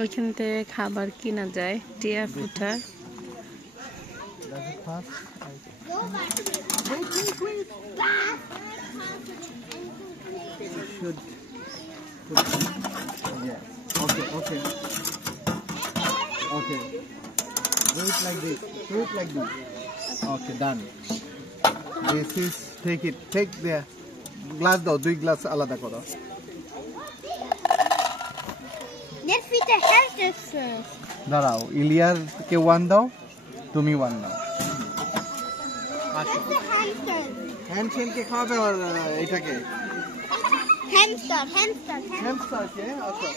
ওইখান থেকে খাবার কিনা যায়, টিয়া ফুটা। Okay, done. This is take the glass দাও, 2 গ্লাস আলাদা করো। Let's feed the hamsters first. দাঁড়াও, ইলিয়ার কে 1 দাও, তুমি 1 নাও। That's the hamster. হ্যামস্টার কে খাবে আর এটাকে? Hamster. হ্যামস্টার কে আচ্ছা।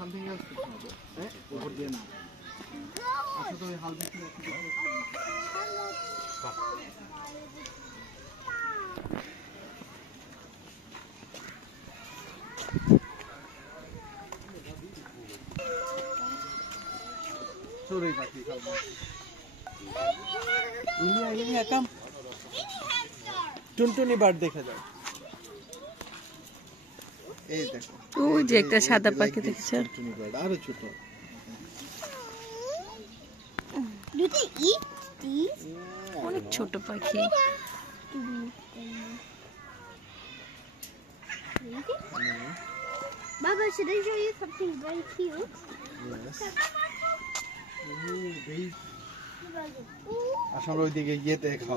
Something else to cover. Over there now. After the how this Sorry, Paki. Ilia, come. টুনটুনি বার্ড দেখা যায়। এই দেখো, ওই যে একটা সাদা পাখি দেখছো, টুনটুনি বার্ড আরো ছোট। Do they eat these? অনেক ছোট পাখি। Baba, should I show you something very cute? Yes. আসলে ওইদিকে গিয়ে দেখো।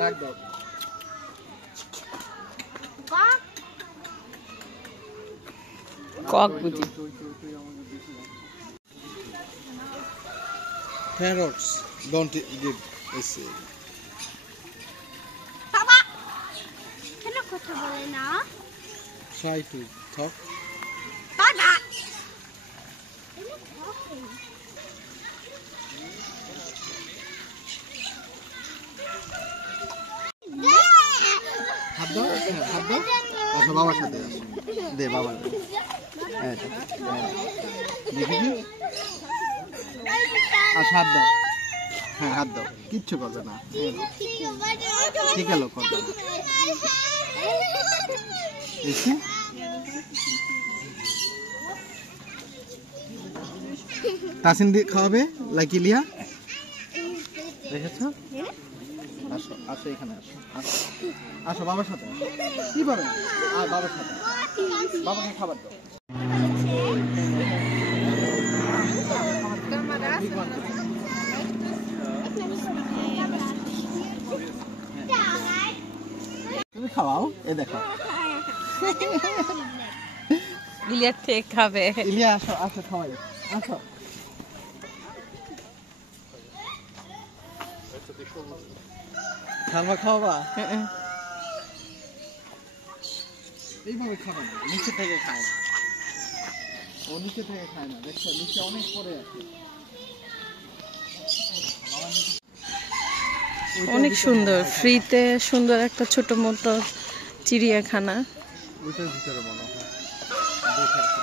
রাখ দাও। কক বুঝি। Parrots don't give a seed. Baba, can I put it now? Try to talk. Baba. হাত দাও, হাত দাও। আসো বাবার সাথে আসো। দে বাবা। দেখি আসো, হাত দাও। হ্যাঁ, হাত দাও, কিচ্ছু করবে না। ঠিক আছে, করবে না। এসে তাসিন দিয়ে খাওয়াবে লাইক ইলিয়া, দেখেছো? আসো আসো, এখানে আসো, আসো আসো বাবার সাথে আসো। কি পাবে? আর বাবার সাথে, বাবাকে খাবার দাও। তুমি খাওয়াও, এ দেখো ইলিয়ার থেকে খাবে। ইলিয়া আসো, আসো খাওয়াই, আসো। খাবার খাওয়াবা? এইভাবে খাবে না, নিচে থেকে খায় না, ও নিচে থেকে খায় না। দেখছো নিচে অনেক পরে আছে। অনেক সুন্দর, ফ্রিতে সুন্দর একটা ছোট মতো চিড়িয়াখানা। ওইটার ভিতরে মনে হয় দেখে আসি।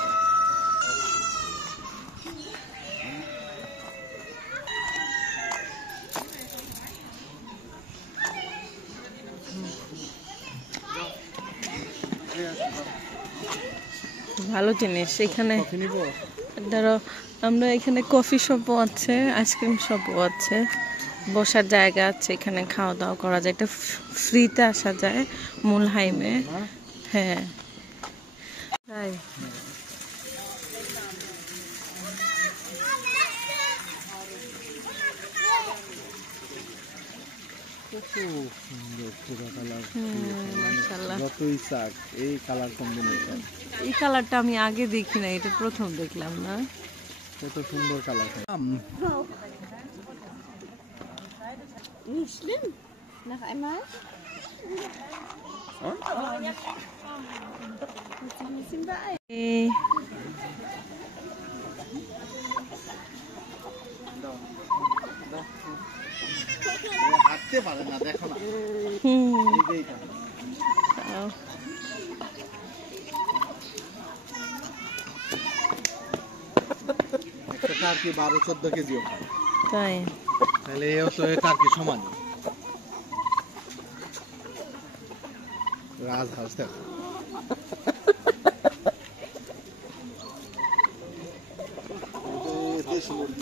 ভালো জিনিস এখানে। কফি নিবো? ধরো আমরা এখানে কফি শপও আছে, আইসক্রিম শপও আছে, বসার জায়গা আছে, এখানে খাওয়া দাওয়া করা যায়, একটা ফ্রিতে আসা যায় মুলহাইমে। হ্যাঁ তাই খুব সুন্দর পুরো কালার। মাশাআল্লাহ। যতই চাক এই কালার কম্বিনেশন। এই কালারটা আমি আগে দেখি না, এটা প্রথম দেখলাম না। কত সুন্দর colour. Nicht schlimm. Noch einmal. Und? Muss ein bisschen beeilen. এই হাঁটতে পারে না, দেখো না। হুম এই যে এইটা। তাও। একটা টার্কি 12-14 কেজিও হয়। তাই তাহলে এও তো টার্কি সমান। রাজহাঁস দেখো। দেশি মুরগি।